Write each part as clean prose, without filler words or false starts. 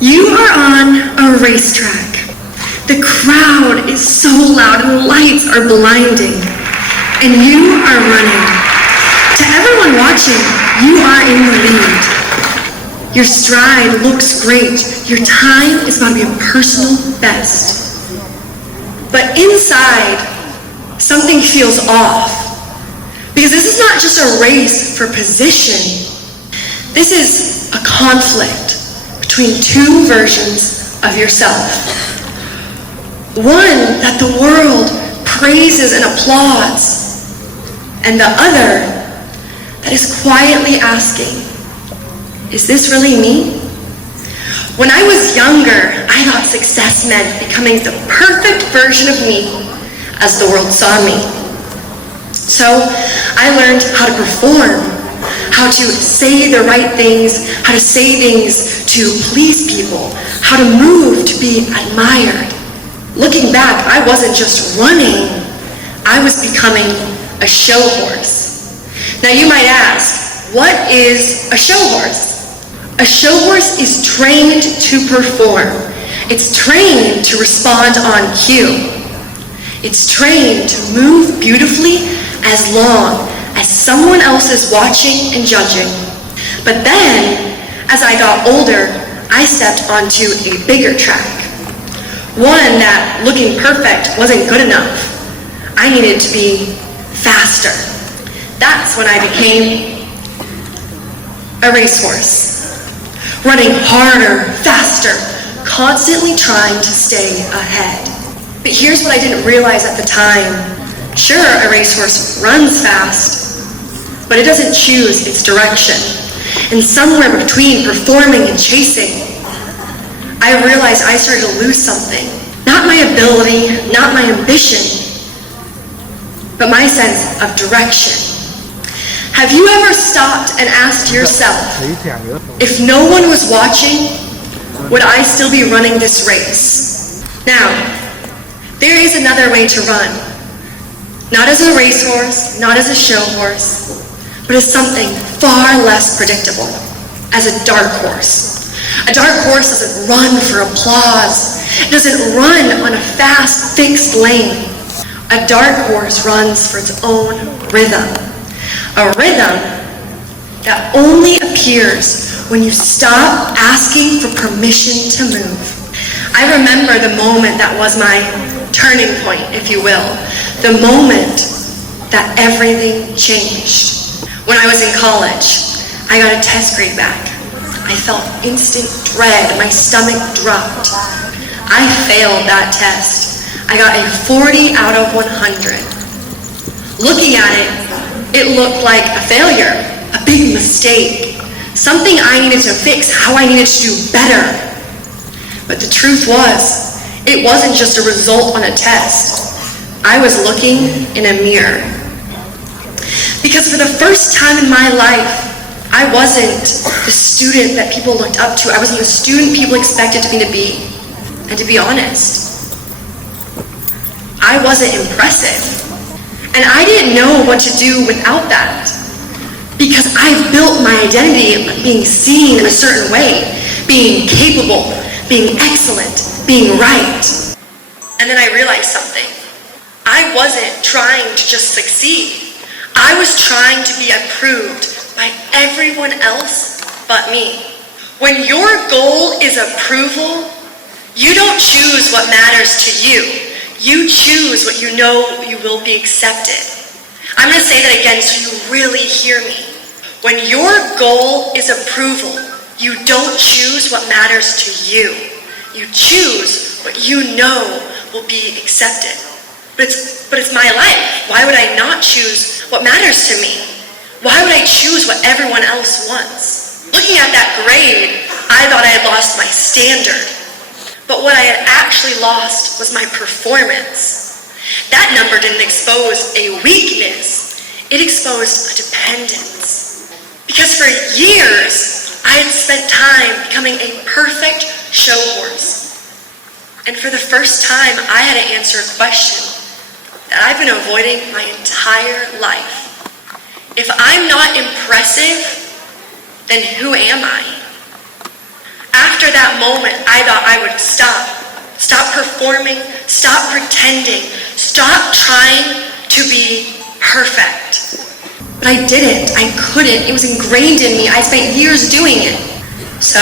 You are on a racetrack. The crowd is so loud and the lights are blinding. And you are running. To everyone watching, you are in the lead. Your stride looks great. Your time is about to be a personal best. But inside, something feels off. Because this is not just a race for position. This is a conflict between two versions of yourself. One that the world praises and applauds, and the other that is quietly asking, is this really me? When I was younger, I thought success meant becoming the perfect version of me as the world saw me. So I learned how to perform, how to say the right things, how to say things to please people, how to move to be admired. Looking back, I wasn't just running, I was becoming a show horse. Now you might ask, what is a show horse? A show horse is trained to perform. It's trained to respond on cue. It's trained to move beautifully as long as someone else is watching and judging. But then, as I got older, I stepped onto a bigger track. One that looking perfect wasn't good enough. I needed to be faster. That's when I became a racehorse. Running harder, faster, constantly trying to stay ahead. But here's what I didn't realize at the time. Sure, a racehorse runs fast, but it doesn't choose its direction. And somewhere between performing and chasing, I realized I started to lose something. Not my ability, not my ambition, but my sense of direction. Have you ever stopped and asked yourself, if no one was watching, would I still be running this race? Now, there is another way to run. Not as a racehorse, not as a show horse, but as something far less predictable, as a dark horse. A dark horse doesn't run for applause. It doesn't run on a fast, fixed lane. A dark horse runs for its own rhythm. A rhythm that only appears when you stop asking for permission to move. I remember the moment that was my turning point, if you will. The moment that everything changed. When I was in college, I got a test grade back. I felt instant dread. My stomach dropped. I failed that test. I got a 40 out of 100. Looking at it, it looked like a failure, a big mistake, something I needed to fix, how I needed to do better. But the truth was, it wasn't just a result on a test. I was looking in a mirror. Because for the first time in my life, I wasn't the student that people looked up to. I wasn't the student people expected me to be. And to be honest, I wasn't impressive. And I didn't know what to do without that. Because I've built my identity of being seen in a certain way, being capable, being excellent, being right. And then I realized something. I wasn't trying to just succeed. I was trying to be approved by everyone else but me. When your goal is approval, you don't choose what matters to you. You choose what you know you will be accepted. I'm going to say that again so you really hear me. When your goal is approval, you don't choose what matters to you. You choose what you know will be accepted. But it's my life. Why would I not choose what matters to me? Why would I choose what everyone else wants? Looking at that grade, I thought I had lost my standard. But what I had actually lost was my performance. That number didn't expose a weakness. It exposed a dependence. Because for years, I had spent time becoming a perfect show horse. And for the first time, I had to answer a question that I've been avoiding my entire life. If I'm not impressive, then who am I? After after that moment, I thought I would stop performing, stop pretending, stop trying to be perfect. But I didn't, I couldn't, it was ingrained in me. I spent years doing it. So,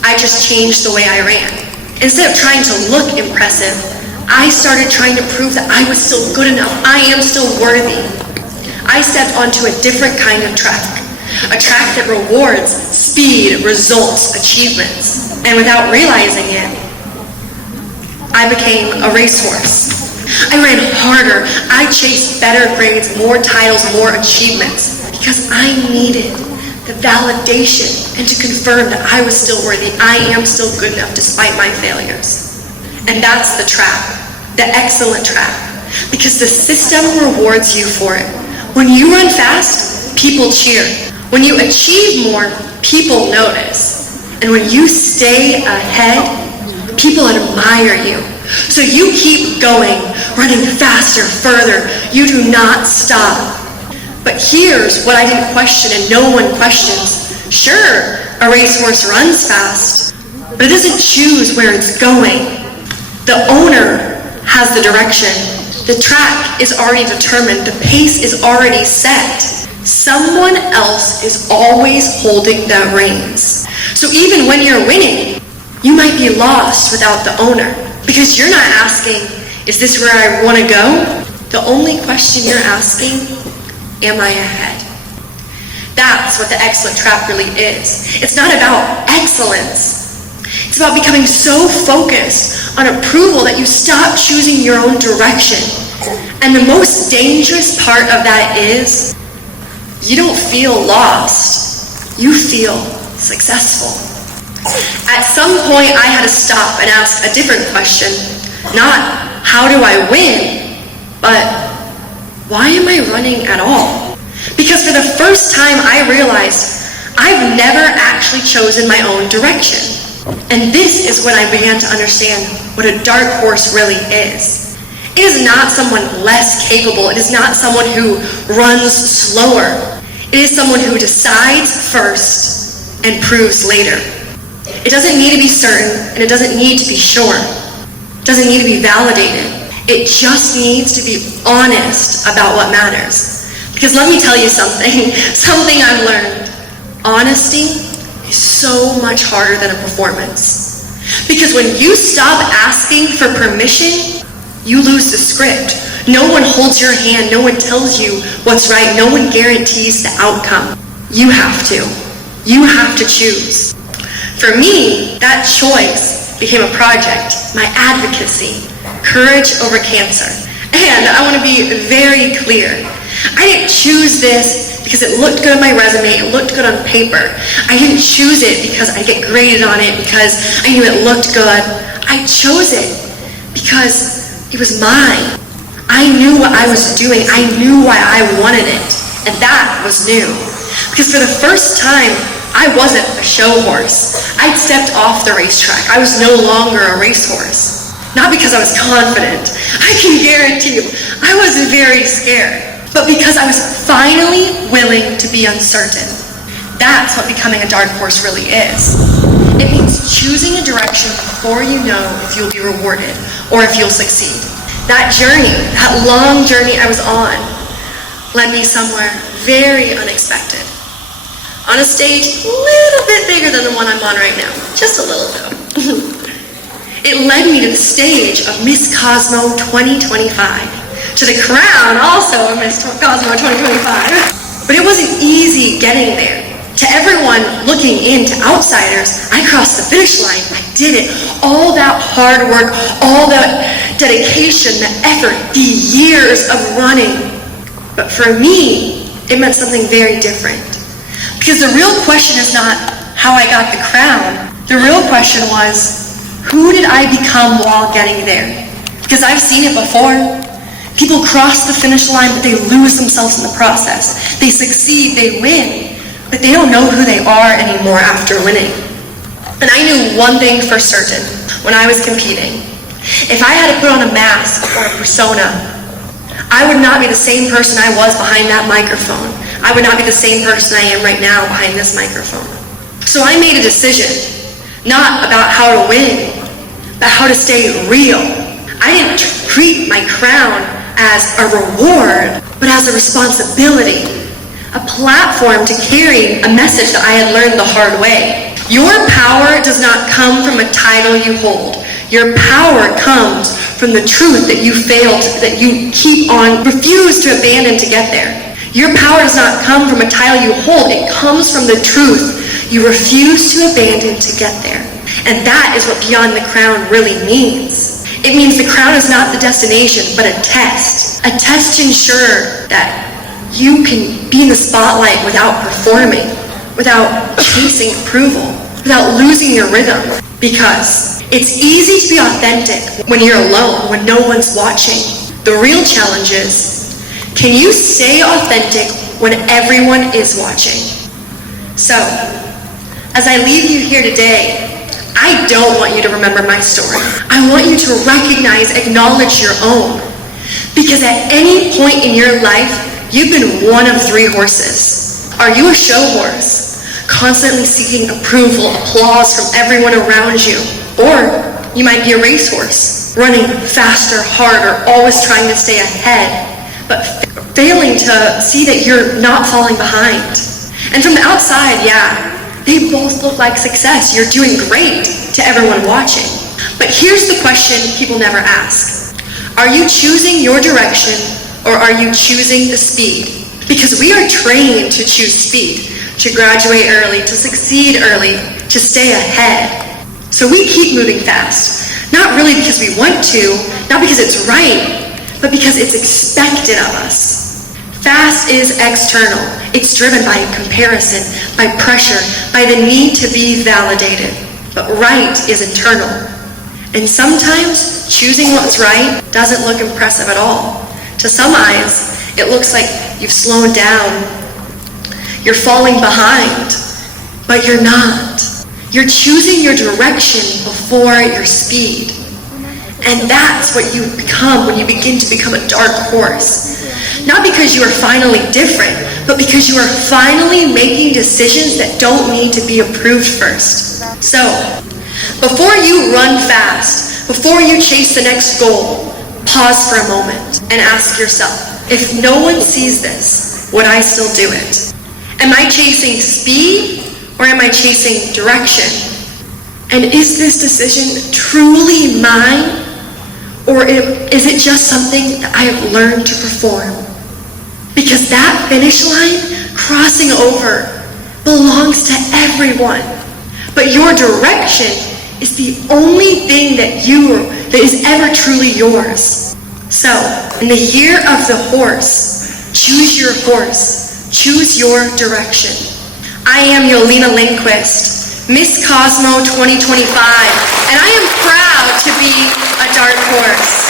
I just changed the way I ran. Instead of trying to look impressive, I started trying to prove that I was still good enough, I am still worthy. I stepped onto a different kind of track, a track that rewards speed, results, achievements. And without realizing it, I became a racehorse. I ran harder, I chased better grades, more titles, more achievements, because I needed the validation and to confirm that I was still worthy, I am still good enough despite my failures. And that's the trap, the excellent trap, because the system rewards you for it. When you run fast, people cheer. When you achieve more, people notice. And when you stay ahead, people admire you. So you keep going, running faster, further. You do not stop. But here's what I didn't question and no one questions. Sure, a racehorse runs fast, but it doesn't choose where it's going. The owner has the direction. The track is already determined. The pace is already set. Someone else is always holding the reins. So even when you're winning, you might be lost without the owner. Because you're not asking, is this where I want to go? The only question you're asking, am I ahead? That's what the excellent trap really is. It's not about excellence. It's about becoming so focused on approval that you stop choosing your own direction. And the most dangerous part of that is, you don't feel lost. You feel successful. At some point, I had to stop and ask a different question. Not, how do I win? But, why am I running at all? Because for the first time, I realized I've never actually chosen my own direction. And this is when I began to understand what a dark horse really is. It is not someone less capable. It is not someone who runs slower. It is someone who decides first and proves later. It doesn't need to be certain, and it doesn't need to be sure. It doesn't need to be validated. It just needs to be honest about what matters. Because let me tell you something I've learned. Honesty is so much harder than a performance. Because when you stop asking for permission, you lose the script. No one holds your hand, no one tells you what's right, no one guarantees the outcome. You have to. You have to choose. For me, that choice became a project, my advocacy, courage over cancer. And I want to be very clear. I didn't choose this because it looked good on my resume, it looked good on paper. I didn't choose it because I get graded on it, because I knew it looked good. I chose it because it was mine. I knew what I was doing. I knew why I wanted it. And that was new. Because for the first time, I wasn't a show horse. I'd stepped off the racetrack. I was no longer a racehorse. Not because I was confident. I can guarantee you, I was very scared. But because I was finally willing to be uncertain. That's what becoming a dark horse really is. It means choosing a direction before you know if you'll be rewarded or if you'll succeed. That journey, that long journey I was on, led me somewhere very unexpected. On a stage a little bit bigger than the one I'm on right now. Just a little though. It led me to the stage of Miss Cosmo 2025. To the crown also of Miss Cosmo 2025. But it wasn't easy getting there. To everyone looking in, to outsiders, I crossed the finish line. I did it. All that hard work, all that dedication, the effort, the years of running. But for me, it meant something very different. Because the real question is not how I got the crown. The real question was, who did I become while getting there? Because I've seen it before. People cross the finish line, but they lose themselves in the process. They succeed, they win, but they don't know who they are anymore after winning. And I knew one thing for certain when I was competing. If I had to put on a mask or a persona, I would not be the same person I was behind that microphone. I would not be the same person I am right now behind this microphone. So I made a decision. not about how to win, but how to stay real. I didn't treat my crown as a reward, but as a responsibility, a platform to carry a message that I had learned the hard way. Your power does not come from a title you hold. Your power comes from the truth that you failed, that you refuse to abandon to get there. Your power does not come from a title you hold. It comes from the truth you refuse to abandon to get there. And that is what Beyond the Crown really means. It means the crown is not the destination, but a test. A test to ensure that you can be in the spotlight without performing, without chasing approval, without losing your rhythm. Because it's easy to be authentic when you're alone, when no one's watching. The real challenge is, can you stay authentic when everyone is watching? So, as I leave you here today, I don't want you to remember my story. I want you to recognize, acknowledge your own. Because at any point in your life, you've been one of three horses. Are you a show horse, constantly seeking approval, applause from everyone around you? Or you might be a racehorse, running faster, harder, always trying to stay ahead, but failing to see that you're not falling behind. And from the outside, yeah, they both look like success. You're doing great to everyone watching. But here's the question people never ask. Are you choosing your direction, or are you choosing the speed? Because we are trained to choose speed, to graduate early, to succeed early, to stay ahead. So we keep moving fast. Not really because we want to, not because it's right, but because it's expected of us. Fast is external. It's driven by comparison, by pressure, by the need to be validated. But right is internal. And sometimes choosing what's right doesn't look impressive at all. To some eyes, it looks like you've slowed down. You're falling behind, but you're not. You're choosing your direction before your speed. And that's what you become when you begin to become a dark horse. Not because you are finally different, but because you are finally making decisions that don't need to be approved first. So, before you run fast, before you chase the next goal, pause for a moment and ask yourself, if no one sees this, would I still do it? Am I chasing speed, or am I chasing direction? And is this decision truly mine? Or is it just something that I have learned to perform? Because that finish line, crossing over, belongs to everyone. But your direction is the only thing that is ever truly yours. So, in the year of the horse, choose your horse. Choose your direction. I am Yolina Lindquist, Miss Cosmo 2025, and I am proud to be a dark horse.